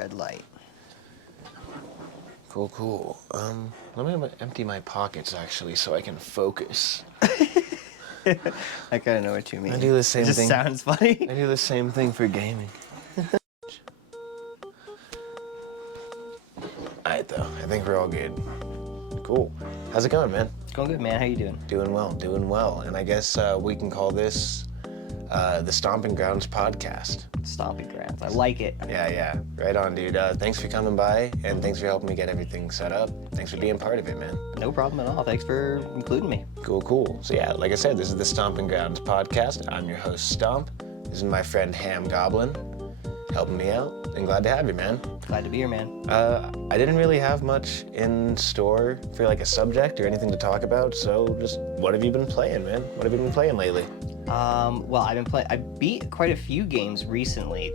red light. Cool. Let me empty my pockets actually so I can focus. I kind of know what you mean. I do the same thing. It just sounds funny. I do the same thing for gaming. Alright though, I think we're all good. Cool. How's it going, man? It's going good, man. How you doing? Doing well. And I guess we can call this the Stomping Grounds podcast. Stomping Grounds. I like it. Yeah. Right on, dude. Thanks for coming by, and thanks for helping me get everything set up. Thanks for being part of it, man. No problem at all. Thanks for including me. Cool. So yeah, like I said, this is the Stomping Grounds podcast. I'm your host, Stomp. This is my friend HamGoblin, helping me out, and glad to have you, man. Glad to be here, man. I didn't really have much in store for like a subject or anything to talk about, so just what have you been playing, man? What have you been playing lately? Well, I beat quite a few games recently.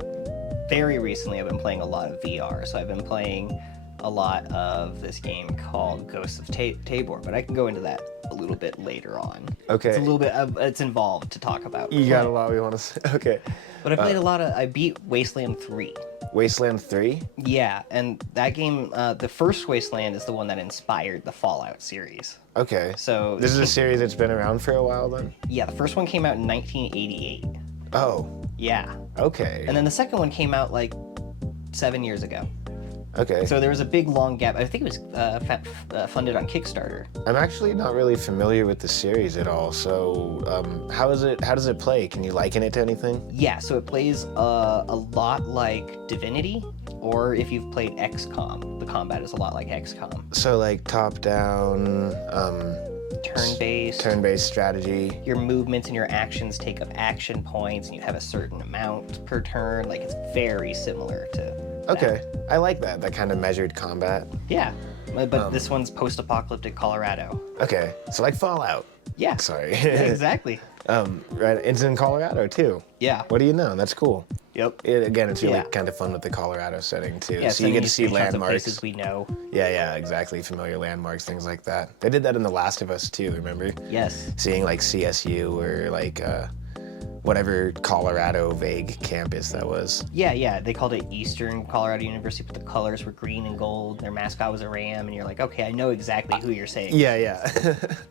Very recently, I've been playing a lot of VR, so I've been playing a lot of this game called Ghosts of Tabor, but I can go into that a little bit later on. Okay. It's a little bit, it's involved to talk about. You got a lot we want to say. Okay. But I played I beat Wasteland 3. Wasteland 3? Yeah, and that game, the first Wasteland is the one that inspired the Fallout series. Okay. So this is a series that's been around for a while then? Yeah, the first one came out in 1988. Oh. Yeah. Okay. And then the second one came out like 7 years ago. Okay. So there was a big long gap. I think it was funded on Kickstarter. I'm actually not really familiar with the series at all. So how does it play? Can you liken it to anything? Yeah, so it plays a lot like Divinity, or if you've played XCOM, the combat is a lot like XCOM. So like top down, turn-based strategy. Your movements and your actions take up action points, and you have a certain amount per turn. Like, it's very similar to Okay, I like that kind of measured combat. Yeah, but this one's post-apocalyptic Colorado. Okay, so like Fallout. Yeah. Sorry. Exactly. Right, it's in Colorado too. Yeah. What do you know? That's cool. Yep. Again, it's really kind of fun with the Colorado setting too. Yeah, so you get to see landmarks. landmarks. Places we know. Yeah, exactly. Familiar landmarks, things like that. They did that in The Last of Us too, remember? Yes. Seeing like CSU or like whatever Colorado vague campus that was. Yeah. They called it Eastern Colorado University, but the colors were green and gold. Their mascot was a ram, and you're like, okay, I know exactly who you're saying. Yeah.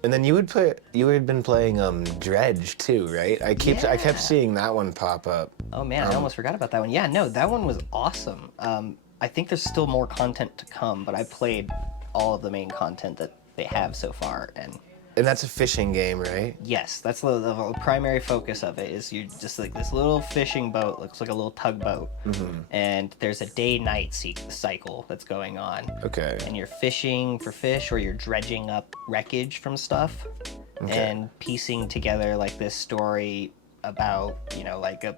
And then you had been playing Dredge too, right? I kept seeing that one pop up. Oh man, I almost forgot about that one. Yeah, no, that one was awesome. I think there's still more content to come, but I played all of the main content that they have so far, and that's a fishing game, right? yes, that's the primary focus of it. Is you're just like this little fishing boat, looks like a little tugboat, and there's a day-night cycle that's going on. Okay. And you're fishing for fish, or you're dredging up wreckage from stuff, and piecing together like this story about, like a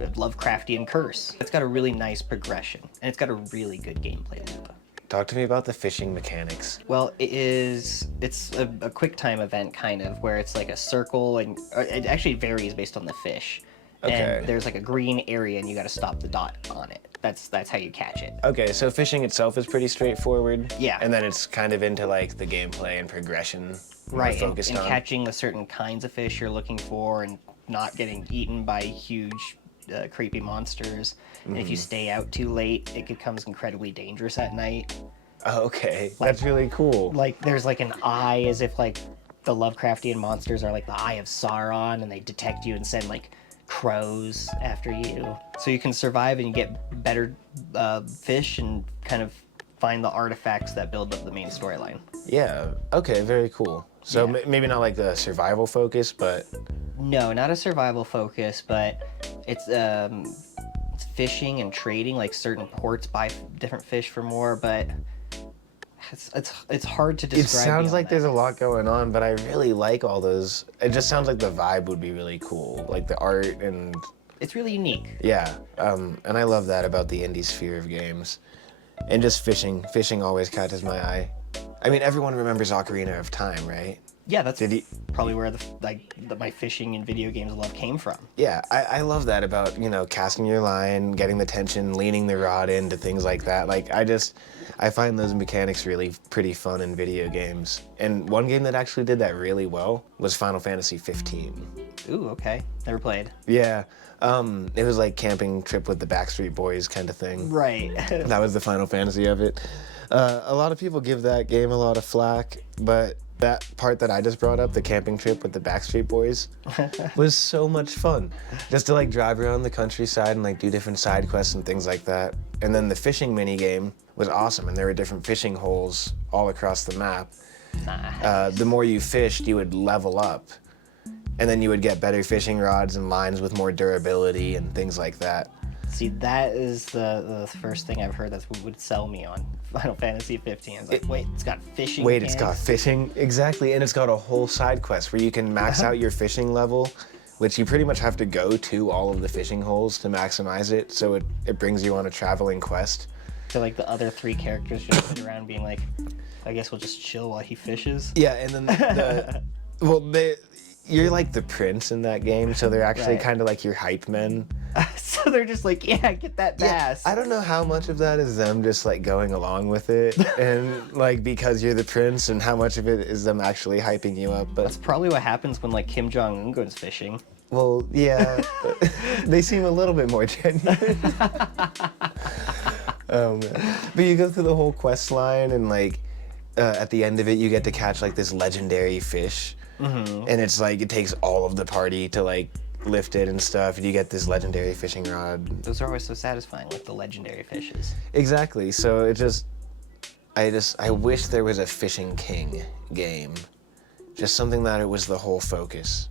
Lovecraftian curse. It's got a really nice progression, and it's got a really good gameplay loop. Talk to me about the fishing mechanics. Well, it's a quick time event kind of, where it's like a circle, and it actually varies based on the fish. Okay. And there's like a green area, and you got to stop the dot on it. That's how you catch it. Okay, so fishing itself is pretty straightforward. Yeah. And then it's kind of into like the gameplay and progression. Right, Focused and on catching the certain kinds of fish you're looking for, and not getting eaten by huge, creepy monsters. And if you stay out too late, it becomes incredibly dangerous at night. Okay, that's really cool. Like, there's like an eye, as if like the Lovecraftian monsters are like the Eye of Sauron, and they detect you and send like crows after you. So you can survive and you get better fish, and kind of find the artifacts that build up the main storyline. Yeah, okay, very cool. So maybe not like the survival focus, but... No, not a survival focus, but it's fishing and trading. Like, certain ports buy different fish for more, but it's hard to describe. It sounds like there's a lot going on, but I really like all those. It just sounds like the vibe would be really cool, like the art, and it's really unique. Yeah, and I love that about the indie sphere of games, and just fishing. Fishing always catches my eye. I mean, everyone remembers Ocarina of Time, right? Yeah, that's Did you? probably where my fishing and video games love came from. Yeah, I love that about, casting your line, getting the tension, leaning the rod into things like that. Like, I find those mechanics really pretty fun in video games. And one game that actually did that really well was Final Fantasy 15. Ooh, okay. Never played. Yeah, it was like camping trip with the Backstreet Boys kind of thing. Right. That was the Final Fantasy of it. A lot of people give that game a lot of flack, but that part that I just brought up, the camping trip with the Backstreet Boys, was so much fun. Just to like drive around the countryside and like do different side quests and things like that. And then the fishing mini game was awesome, and there were different fishing holes all across the map. Nice. The more you fished, you would level up, and then you would get better fishing rods and lines with more durability and things like that. See, that is the first thing I've heard that would sell me on Final Fantasy 15. I was like, wait, it's got fishing. Wait, it's mechanics? got fishing? Exactly, and it's got a whole side quest where you can max out your fishing level, which you pretty much have to go to all of the fishing holes to maximize it, so it brings you on a traveling quest. So like the other three characters just sit around being like, I guess we'll just chill while he fishes. Yeah, and then you're like the prince in that game, so they're actually Right. kind of like your hype men. So they're just like, yeah, get that bass. I don't know how much of that is them just like going along with it and like because you're the prince, and how much of it is them actually hyping you up. But That's probably what happens when like Kim Jong-un goes fishing. well, yeah, they seem a little bit more genuine. Oh man! But you go through the whole quest line, and like at the end of it, you get to catch like this legendary fish, and it's like it takes all of the party to like lift it and stuff, and you get this legendary fishing rod. Those are always so satisfying with the legendary fishes. Exactly. So I wish there was a Fishing King game, just something that it was the whole focus.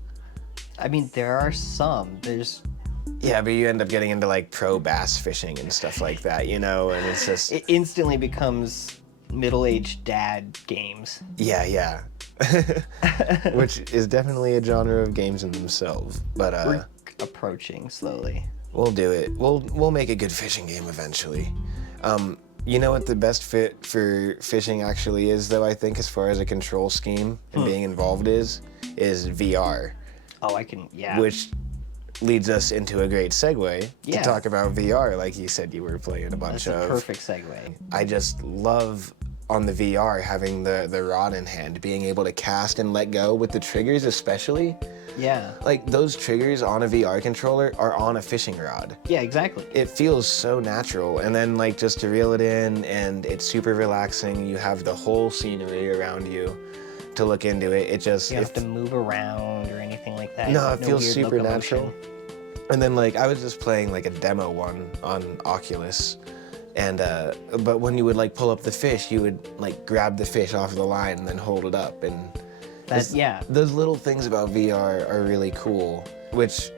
I mean, there are some. There's Yeah, but you end up getting into like pro bass fishing and stuff like that, and it's just it instantly becomes middle-aged dad games. yeah. Which is definitely a genre of games in themselves. But We're approaching slowly. we'll do it. We'll make a good fishing game eventually. You know what the best fit for fishing actually is, though, I think, as far as a control scheme and being involved is VR. Oh, yeah. Which leads us into a great segue Yeah. to talk about VR, like you said you were playing a bunch That's a of. perfect segue. I just love on the VR having the rod in hand, being able to cast and let go with the triggers especially. Yeah. Like those triggers on a VR controller are on a fishing rod. Yeah, exactly. It feels so natural, and then like just to reel it in, and it's super relaxing. You have the whole scenery around you to look into it. It just You don't have to move around or anything like that. no, it feels weird super locomotion. natural. And then like I was just playing like a demo one on Oculus, and but when you would like pull up the fish, you would like grab the fish off the line and then hold it up, and Yeah. those little things about VR are really cool, which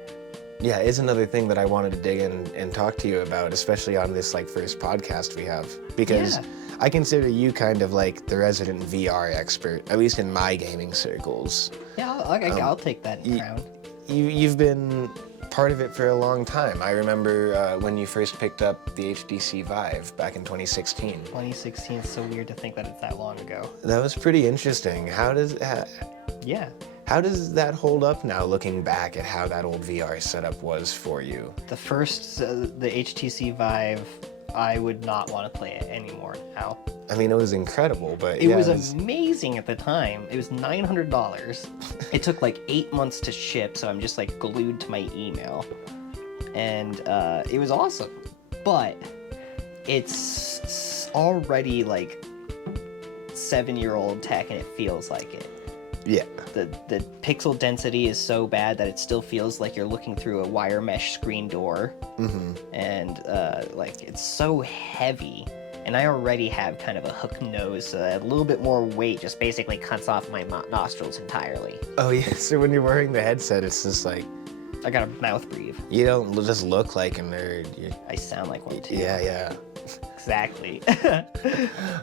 yeah is another thing that I wanted to dig in and talk to you about, especially on this like first podcast we have, because Yeah. I consider you kind of like the resident VR expert, at least in my gaming circles. Yeah, I'll take that crown. You've been part of it for a long time. I remember when you first picked up the HTC Vive back in 2016. 2016 is so weird to think that it's that long ago. That was pretty interesting. How does Yeah. that hold up now, looking back at how that old VR setup was for you? The first, the HTC Vive, I would not want to play it anymore now. I mean, it was incredible, but It yeah, was amazing at the time. It was $900. It took like 8 months to ship, so I'm just like glued to my email. And it was awesome. But it's already like 7-year-old tech, and it feels like it. yeah. The pixel density is so bad that it still feels like you're looking through a wire mesh screen door. And like it's so heavy. And I already have kind of a hook nose, so a little bit more weight just basically cuts off my nostrils entirely. Oh yeah. So when you're wearing the headset, it's just like I got a mouth breathe. you don't just look like a nerd. I sound like one too. Yeah. Exactly.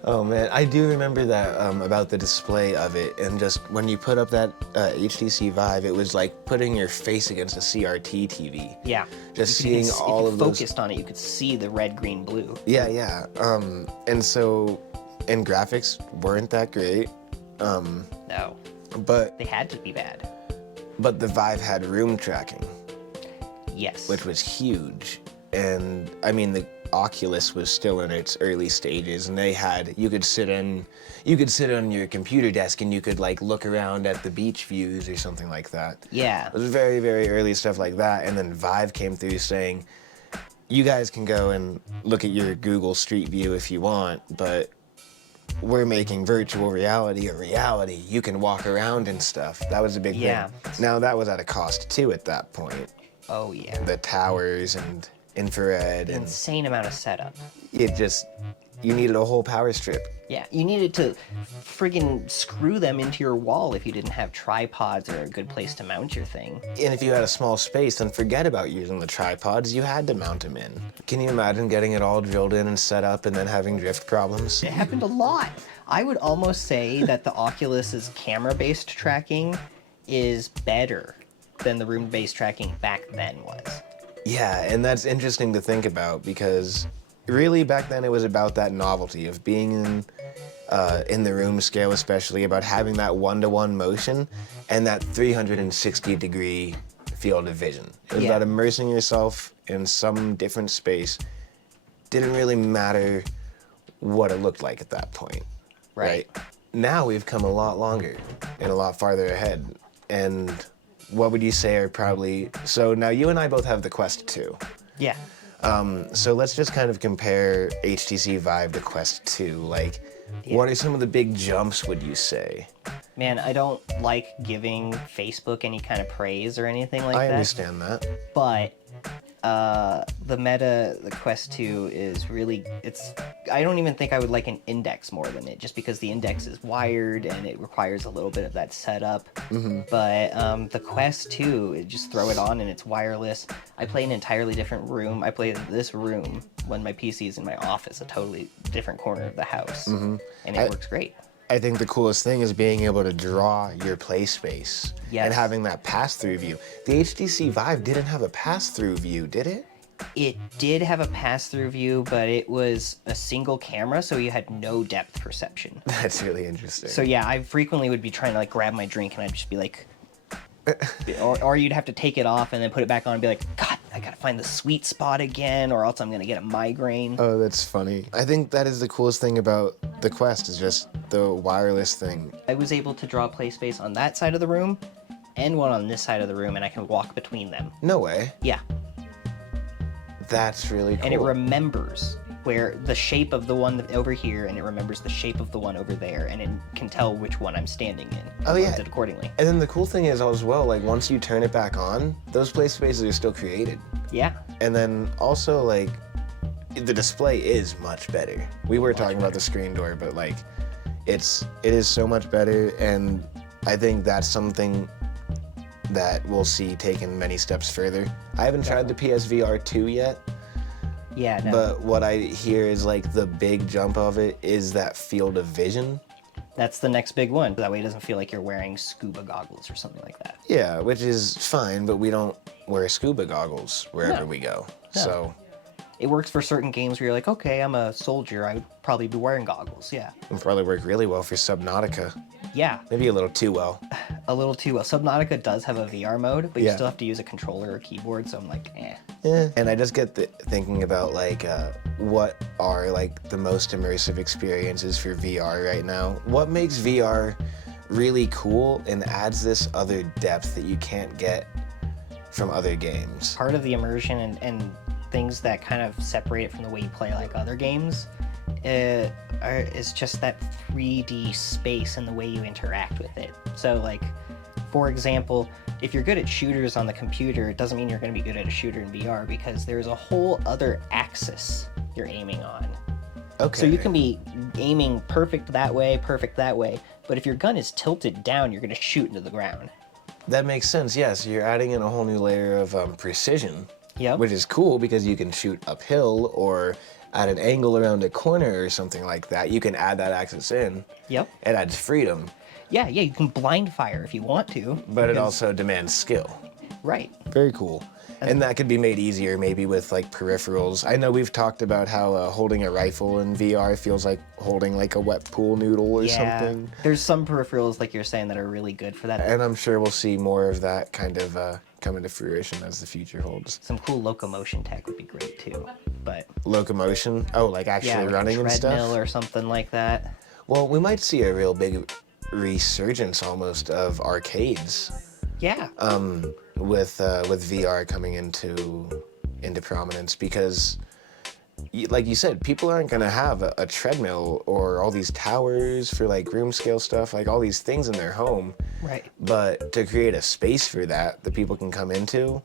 Oh man, I do remember that about the display of it, and just when you put up that HTC Vive, it was like putting your face against a CRT TV. Yeah. Just You can- seeing all if of you those. focused on it, you could see the red, green, blue. Yeah. And graphics weren't that great. No. But They had to be bad. the Vive had room tracking, Yes. which was huge. And I mean, the Oculus was still in its early stages, and you could sit on your computer desk and you could like look around at the beach views or something like that. Yeah. It was very, very early stuff like that. And then Vive came through saying, you guys can go and look at your Google Street View if you want, but we're making virtual reality a reality. You can walk around and stuff. That was a big Yeah. thing. Now that was at a cost too at that point. Oh yeah. The towers and infrared and Insane amount of setup. you needed a whole power strip. Yeah, you needed to friggin' screw them into your wall if you didn't have tripods or a good place to mount your thing. And if you had a small space, then forget about using the tripods. You had to mount them in. Can you imagine getting it all drilled in and set up and then having drift problems? It happened a lot. I would almost say that the Oculus's camera-based tracking is better than the room-based tracking back then was. Yeah, and that's interesting to think about because really back then it was about that novelty of being in the room scale, especially about having that one-to-one motion and that 360-degree field of vision. It was Yeah. about immersing yourself in some different space. Didn't really matter what it looked like at that point. Right. Now we've come a lot longer and a lot farther ahead. And what would you say are probably... So now you and I both have the Quest 2. Yeah. So let's just kind of compare HTC Vive to Quest 2. Like, what are some of the big jumps, would you say? Man, I don't like giving Facebook any kind of praise or anything like I that. understand that. But the Quest 2 is really, I don't even think I would like an Index more than it, just because the Index is wired and it requires a little bit of that setup. But the Quest 2, just throw it on and it's wireless. I play in an entirely different room. I play in this room when my PC is in my office, a totally different corner of the house. And it works great. I think the coolest thing is being able to draw your play space Yes. and having that pass-through view. The HTC Vive didn't have a pass-through view, did it? It did have a pass-through view, but it was a single camera, so you had no depth perception. That's really interesting. So yeah, I frequently would be trying to like grab my drink and I'd just be like, or you'd have to take it off and then put it back on and be like, God, I gotta find the sweet spot again, or else I'm gonna get a migraine. Oh, that's funny. I think that is the coolest thing about the Quest is just the wireless thing. I was able to draw play space on that side of the room and one on this side of the room, and I can walk between them. No way. Yeah, That's really cool. and it remembers where the shape of the one over here, and it remembers the shape of the one over there, and it can tell which one I'm standing in. Oh, and yeah. runs it accordingly. And then the cool thing is as well, like once you turn it back on, those play spaces are still created. Yeah. And then also like the display is much better. We were talking about the screen door, but like it is so much better, and I think that's something that we'll see taken many steps further. I haven't tried the PSVR 2 yet, Yeah, no. but what I hear is like the big jump of it is that field of vision. That's the next big one. That way it doesn't feel like you're wearing scuba goggles or something like that. Yeah, which is fine, but we don't wear scuba goggles wherever No. we go. No. So It works for certain games where you're like, okay, I'm a soldier. I would probably be wearing goggles. Yeah. it would probably work really well for Subnautica. Yeah, Maybe a little too well. a little too well. Subnautica does have a VR mode, but you Yeah. still have to use a controller or keyboard, so I'm like, eh. Yeah. And I just get thinking about like what are like the most immersive experiences for VR right now. What makes VR really cool and adds this other depth that you can't get from other games? Part of the immersion and things that kind of separate it from the way you play like other games is just that 3D space and the way you interact with it. So like, for example, if you're good at shooters on the computer, it doesn't mean you're going to be good at a shooter in VR, because there's a whole other axis you're aiming on. Okay. So you can be aiming perfect that way, but if your gun is tilted down, you're going to shoot into the ground. That makes sense, yes. You're adding in a whole new layer of precision. Yep. Which is cool because you can shoot uphill or at an angle around a corner or something like that. You can add that axis in. Yep. It adds freedom, Yeah, you can blind fire if you want to. but it because- also demands skill. Right. Very cool. And that could be made easier maybe with like peripherals. I know we've talked about how holding a rifle in VR feels like holding like a wet pool noodle or something. There's some peripherals, like you're saying, that are really good for that. And I'm sure we'll see more of that kind of come into fruition as the future holds. Some cool locomotion tech would be great too. But Locomotion? Oh, like actually like running a and stuff? treadmill or something like that. Well, we might see a real big resurgence almost of arcades. Yeah. With VR coming into prominence, because like you said, people aren't gonna have a treadmill or all these towers for like room scale stuff, like all these things in their home. Right. But to create a space for that people can come into,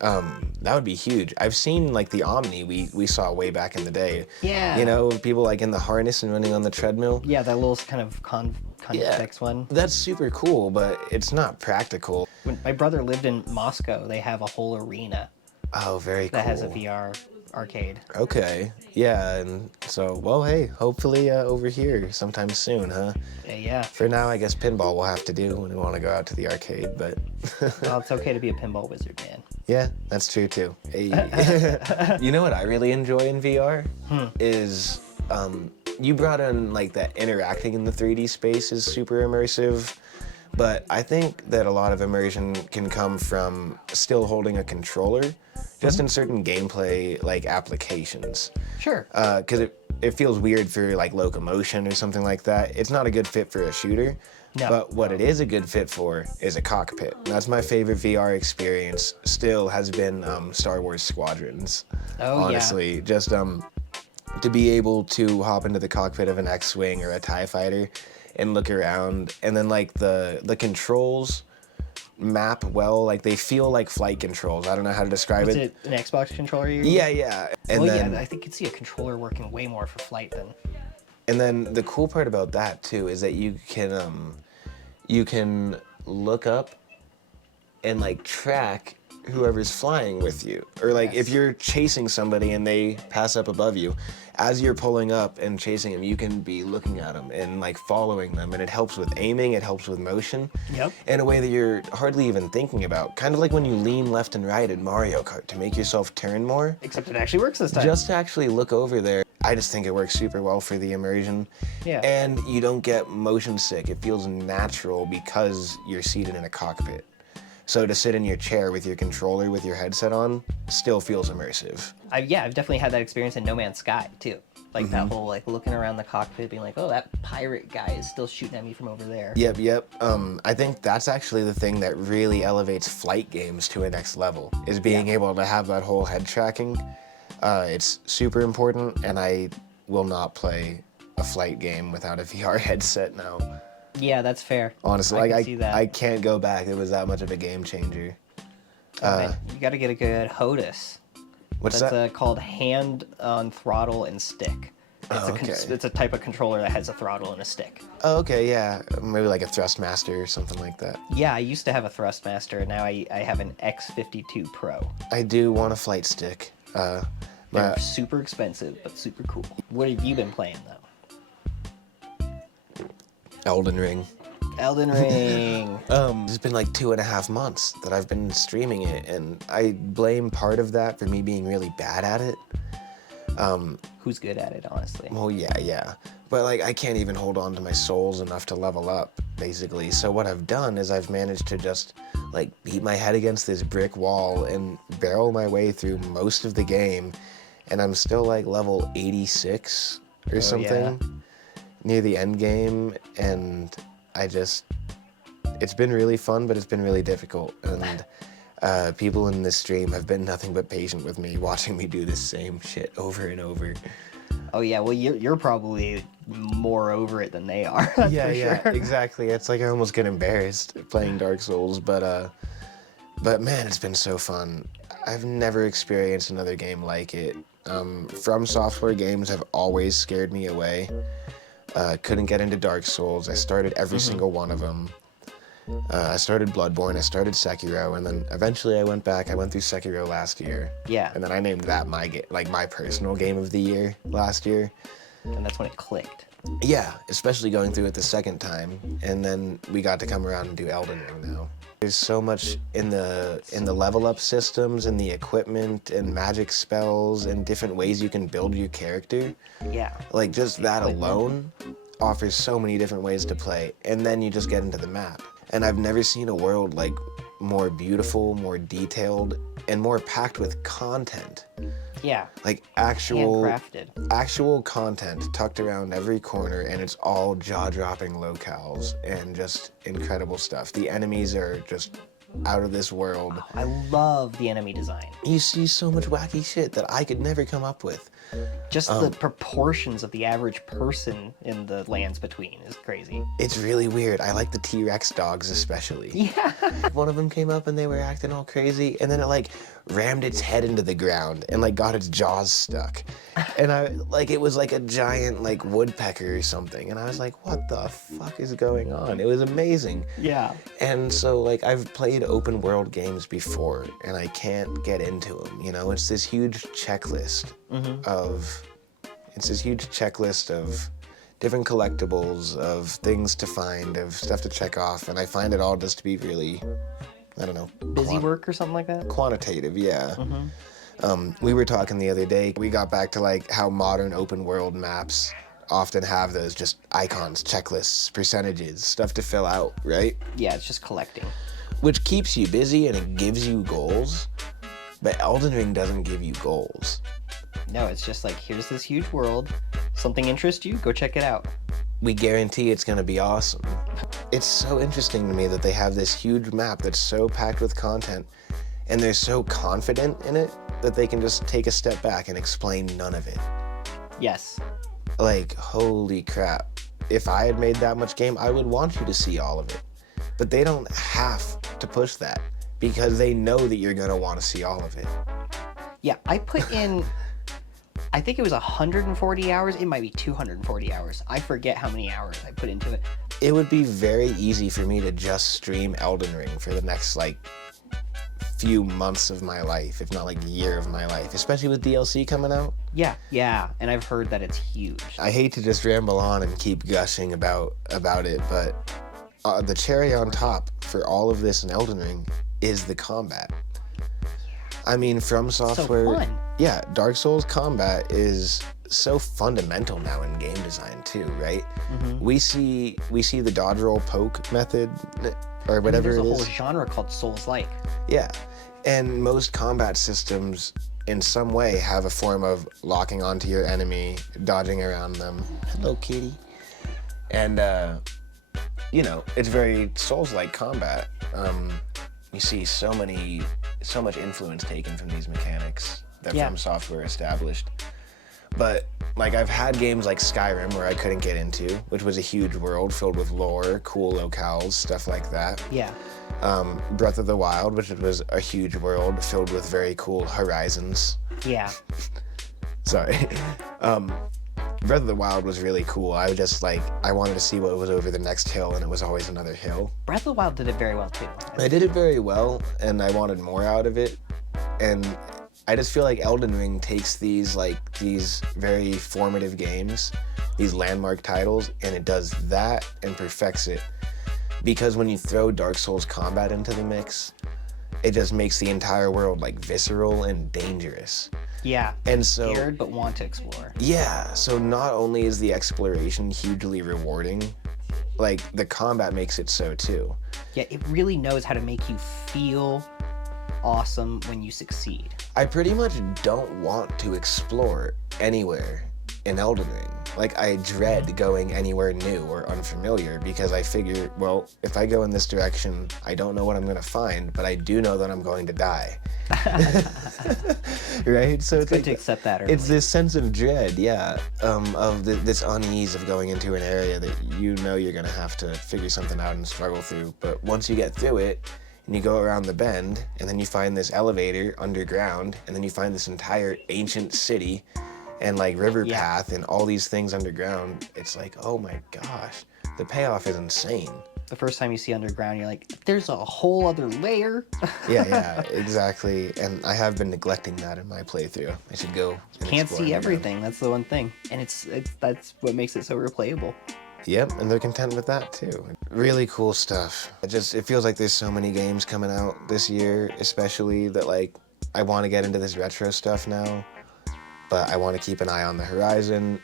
that would be huge. I've seen like the Omni we saw way back in the day. Yeah. You know, people like in the harness and running on the treadmill. Yeah, that little kind of convex one. That's super cool, but it's not practical. When my brother lived in Moscow, they have a whole arena Oh, very cool. that has a VR arcade. Okay. Yeah, and so, well, hey, hopefully over here sometime soon, huh? Yeah. For now, I guess pinball will have to do when we want to go out to the arcade, but... Well, it's okay to be a pinball wizard, man. Yeah, that's true, too. Hey. You know what I really enjoy in VR? Is, you brought in, like, that interacting in the 3D space is super immersive, but I think that a lot of immersion can come from still holding a controller, just in certain gameplay, like, applications. Sure. Because it feels weird for, like, locomotion or something like that. It's not a good fit for a shooter. No. But what it is a good fit for is a cockpit. That's my favorite VR experience, still has been Star Wars Squadrons. Oh, honestly. yeah. Just to be able to hop into the cockpit of an X-Wing or a TIE fighter and look around, and then like the controls map well, like they feel like flight controls. I don't know how to describe Is it. it an Xbox controller? Yeah. And Well, then, yeah, I think you'd see a controller working way more for flight than... And then the cool part about that too is that you can look up and like track whoever's flying with you, or like if you're chasing somebody and they pass up above you, as you're pulling up and chasing them, you can be looking at them and like following them, and it helps with aiming, it helps with motion. Yep. In a way that you're hardly even thinking about, kind of like when you lean left and right in Mario Kart to make yourself turn more. Except it actually works this time. Just to actually look over there, I just think it works super well for the immersion. Yeah. And you don't get motion sick. It feels natural because you're seated in a cockpit. So to sit in your chair with your controller with your headset on still feels immersive. I've definitely had that experience in No Man's Sky too. Like that whole like looking around the cockpit, being like, oh, that pirate guy is still shooting at me from over there. Yep. I think that's actually the thing that really elevates flight games to a next level, is being able to have that whole head tracking. It's super important, and I will not play a flight game without a VR headset now. Yeah, that's fair. Honestly, I can see that. I can't go back. It was that much of a game changer. Man, you got to get a good HOTUS. What's That's that? called hand on throttle and stick. It's a type of controller that has a throttle and a stick. Oh, okay, yeah. Maybe like a Thrustmaster or something like that. Yeah, I used to have a Thrustmaster, and now I have an X52 Pro. I do want a flight stick. They're super expensive, but super cool. What have you been playing, though? Elden Ring. Elden Ring. It's been like 2.5 months that I've been streaming it, and I blame part of that for me being really bad at it. Who's good at it, honestly? Well, yeah. But like, I can't even hold on to my souls enough to level up, basically. So what I've done is I've managed to just like beat my head against this brick wall and barrel my way through most of the game, and I'm still like level 86 or something, near the end game, and it's been really fun, but it's been really difficult, and people in this stream have been nothing but patient with me, watching me do this same shit over and over. Oh yeah, well you're probably more over it than they are. That's for Yeah, sure. exactly. It's like I almost get embarrassed playing Dark Souls, but man, it's been so fun. I've never experienced another game like it. From Software games have always scared me away. Couldn't get into Dark Souls. I started every single one of them. I started Bloodborne, I started Sekiro, and then eventually I went back. I went through Sekiro last year. Yeah. And then I named that my personal game of the year last year. And that's when it clicked. Yeah, especially going through it the second time. And then we got to come around and do Elden Ring now. There's so much in the level up systems and the equipment and magic spells and different ways you can build your character. Yeah. Like just that alone offers so many different ways to play, and then you just get into the map. And I've never seen a world like more beautiful, more detailed, and more packed with content. Yeah. Like actual Handcrafted. content tucked around every corner, and it's all jaw-dropping locales and just incredible stuff. The enemies are just out of this world. Oh, I love the enemy design. You see so much wacky shit that I could never come up with. Just the proportions of the average person in the lands between is crazy. It's really weird. I like the T-Rex dogs especially. Yeah. One of them came up and they were acting all crazy, and then it like rammed its head into the ground and like got its jaws stuck. And it was like a giant like woodpecker or something, and I was like, what the fuck is going on? It was amazing. Yeah. And so like I've played open world games before and I can't get into them, you know? It's this huge checklist of different collectibles, of things to find, of stuff to check off, and I find it all just to be really, I don't know, Busy work or something like that? quantitative, yeah. We were talking the other day, we got back to like how modern open world maps often have those just icons, checklists, percentages, stuff to fill out, right? Yeah, it's just collecting. Which keeps you busy and it gives you goals, but Elden Ring doesn't give you goals. No, it's just like, here's this huge world. Something interests you? Go check it out. We guarantee it's gonna be awesome. It's so interesting to me that they have this huge map that's so packed with content, and they're so confident in it that they can just take a step back and explain none of it. Yes. Like, holy crap. If I had made that much game, I would want you to see all of it. But they don't have to push that because they know that you're gonna want to see all of it. Yeah, I put in, I think it was 140 hours. It might be 240 hours. I forget how many hours I put into it. It would be very easy for me to just stream Elden Ring for the next like few months of my life, if not like year of my life, especially with DLC coming out. Yeah, and I've heard that it's huge. I hate to just ramble on and keep gushing about it, but the cherry on top for all of this in Elden Ring is the combat. I mean, From Software, So fun. yeah, Dark Souls combat is so fundamental now in game design too, right? We see the dodge roll poke method or whatever There's it a is. whole genre called Souls-like. Yeah, and most combat systems in some way have a form of locking onto your enemy, dodging around them. Hello, kitty. And you know, it's very Souls-like combat. You see so much influence taken from these mechanics that From Software established. But like I've had games like Skyrim where I couldn't get into, which was a huge world filled with lore, cool locales, stuff like that. Yeah. Breath of the Wild, which was a huge world filled with very cool horizons. Yeah. Sorry. Breath of the Wild was really cool. I wanted to see what was over the next hill, and it was always another hill. Breath of the Wild did it very well too. I did it very well, and I wanted more out of it. And I just feel like Elden Ring takes these very formative games, these landmark titles, and it does that and perfects it. Because when you throw Dark Souls combat into the mix, it just makes the entire world like visceral and dangerous. Yeah. And so Scared but want to explore. yeah, so not only is the exploration hugely rewarding, like the combat makes it so too. Yeah, it really knows how to make you feel awesome when you succeed. I pretty much don't want to explore anywhere in Elden Ring. Like, I dread going anywhere new or unfamiliar because I figure, well, if I go in this direction, I don't know what I'm going to find, but I do know that I'm going to die. Right? So it's Good like, to accept that early. it's this sense of dread, yeah, of this unease of going into an area that you know you're going to have to figure something out and struggle through. But once you get through it, and you go around the bend, and then you find this elevator underground, and then you find this entire ancient city, and like river path, and all these things underground, it's like, oh my gosh, the payoff is insane. The first time you see underground, you're like, there's a whole other layer. Yeah, exactly. And I have been neglecting that in my playthrough. I should go. Can't see everything. That's the one thing, and it's that's what makes it so replayable. Yep, and they're content with that too. Really cool stuff. It feels like there's so many games coming out this year, especially that like I want to get into this retro stuff now, but I want to keep an eye on the horizon,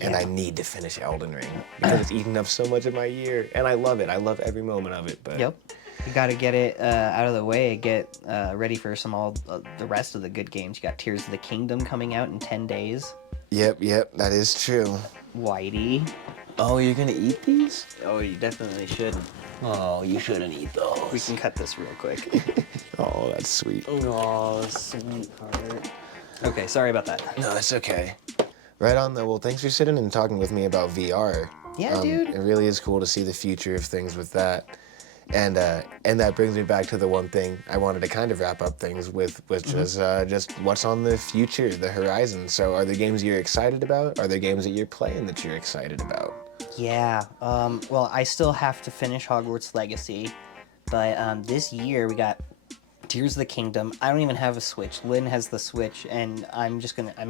and I need to finish Elden Ring because it's eating up so much of my year, and I love it. I love every moment of it. But Yep. You got to get it out of the way, get ready for the rest of the good games. You got Tears of the Kingdom coming out in 10 days. Yep, that is true. Whitey. Oh, you're gonna eat these? Oh, you definitely shouldn't. Oh, you shouldn't eat those. We can cut this real quick. Oh, that's sweet. Oh, sweetheart. Okay, sorry about that. No, it's okay. Right on, though. Well, thanks for sitting and talking with me about VR. Yeah, dude. It really is cool to see the future of things with that. And that brings me back to the one thing I wanted to kind of wrap up things with, which was just what's on the future, the horizon. So are there games you're excited about? Are there games that you're playing that you're excited about? Yeah. Well, I still have to finish Hogwarts Legacy, but this year we got Tears of the Kingdom. I don't even have a Switch. Lynn has the Switch, and I'm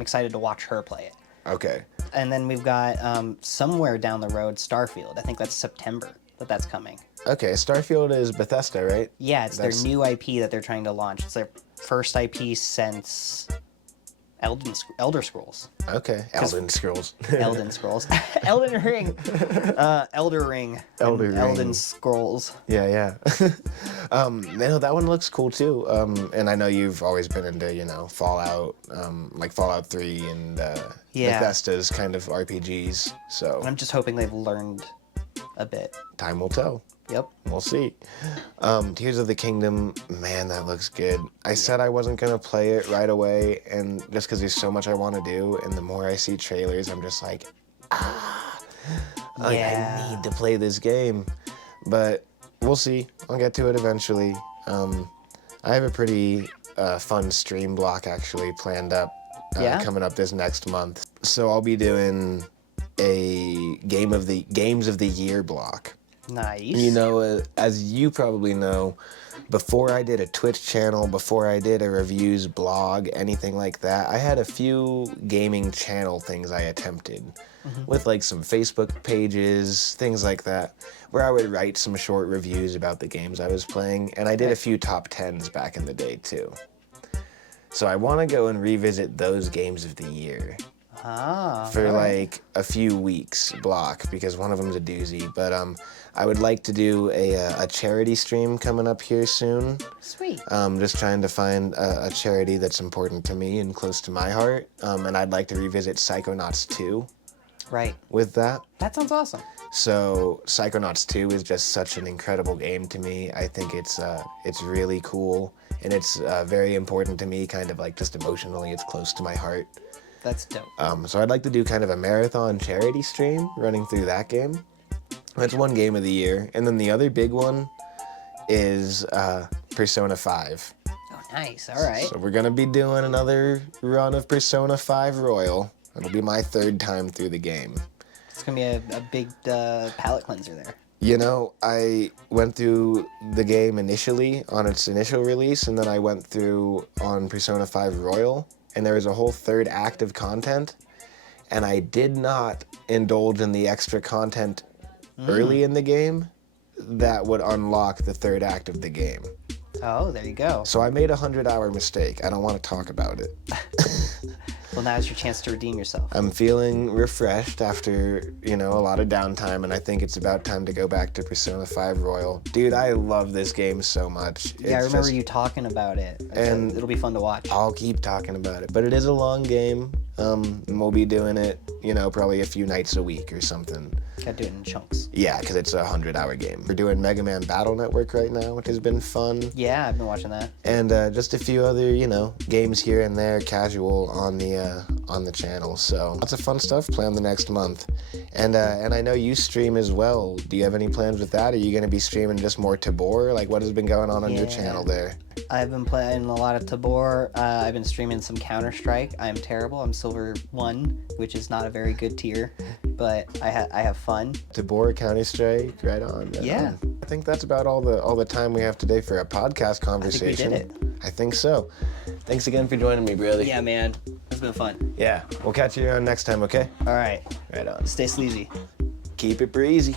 excited to watch her play it. Okay. And then we've got somewhere down the road Starfield. I think that's September that's coming. Okay, Starfield is Bethesda, right? Yeah, it's their new IP that they're trying to launch. It's their first IP since Elder Scrolls. Okay, Elden Scrolls. Elden Scrolls. Elden Ring. Elder Ring. Elden Scrolls. Yeah. That one looks cool too. And I know you've always been into, Fallout, like Fallout 3 and Bethesda's kind of RPGs. So I'm just hoping they've learned a bit. Time will tell. Yep. We'll see. Tears of the Kingdom, man, that looks good. I said I wasn't going to play it right away, and just because there's so much I want to do, and the more I see trailers, I'm just like, I need to play this game. But we'll see. I'll get to it eventually. I have a pretty fun stream block actually planned up coming up this next month. So I'll be doing a Games of the Year block. Nice. As you probably know, before I did a Twitch channel, before I did a reviews blog, anything like that, I had a few gaming channel things I attempted with like some Facebook pages, things like that, where I would write some short reviews about the games I was playing, and I did a few top 10s back in the day too. So I want to go and revisit those Games of the Year. For like a few weeks block, because one of them's a doozy. But I would like to do a charity stream coming up here soon. Sweet. Just trying to find a charity that's important to me and close to my heart. And I'd like to revisit Psychonauts 2. Right. With that. That sounds awesome. So Psychonauts 2 is just such an incredible game to me. I think it's really cool, and it's very important to me, kind of like just emotionally. It's close to my heart. That's dope. So I'd like to do kind of a marathon charity stream running through that game. That's one game of the year. And then the other big one is Persona 5. Oh, nice. All right. So we're going to be doing another run of Persona 5 Royal. It'll be my third time through the game. It's going to be a big palate cleanser there. I went through the game initially on its initial release, and then I went through on Persona 5 Royal. And there was a whole third act of content, and I did not indulge in the extra content early in the game that would unlock the third act of the game. Oh, there you go. So I made a 100-hour mistake. I don't want to talk about it. Well, now's your chance to redeem yourself. I'm feeling refreshed after, a lot of downtime, and I think it's about time to go back to Persona 5 Royal. Dude, I love this game so much. Yeah, I remember you talking about it. And it'll be fun to watch. I'll keep talking about it. But it is a long game, and we'll be doing it, probably a few nights a week or something. Gotta do it in chunks. Yeah, because it's a 100-hour game. We're doing Mega Man Battle Network right now, which has been fun. Yeah, I've been watching that. And just a few other, games here and there, casual on the channel. So lots of fun stuff planned the next month. And I know you stream as well. Do you have any plans with that? Are you going to be streaming just more Tabor? Like, what has been going on your channel there? I've been playing a lot of Tabor. I've been streaming some Counter-Strike. I'm terrible. I'm Silver 1, which is not a very good tier, but I have fun. Tabor, Counter-Strike, right on. Yeah. I think that's about all the time we have today for a podcast conversation. I think we did it. I think so. Thanks again for joining me, brother. Yeah, man. It's been fun. Yeah. We'll catch you around next time, okay? All right. Right on. Stay sleazy. keep it breezy.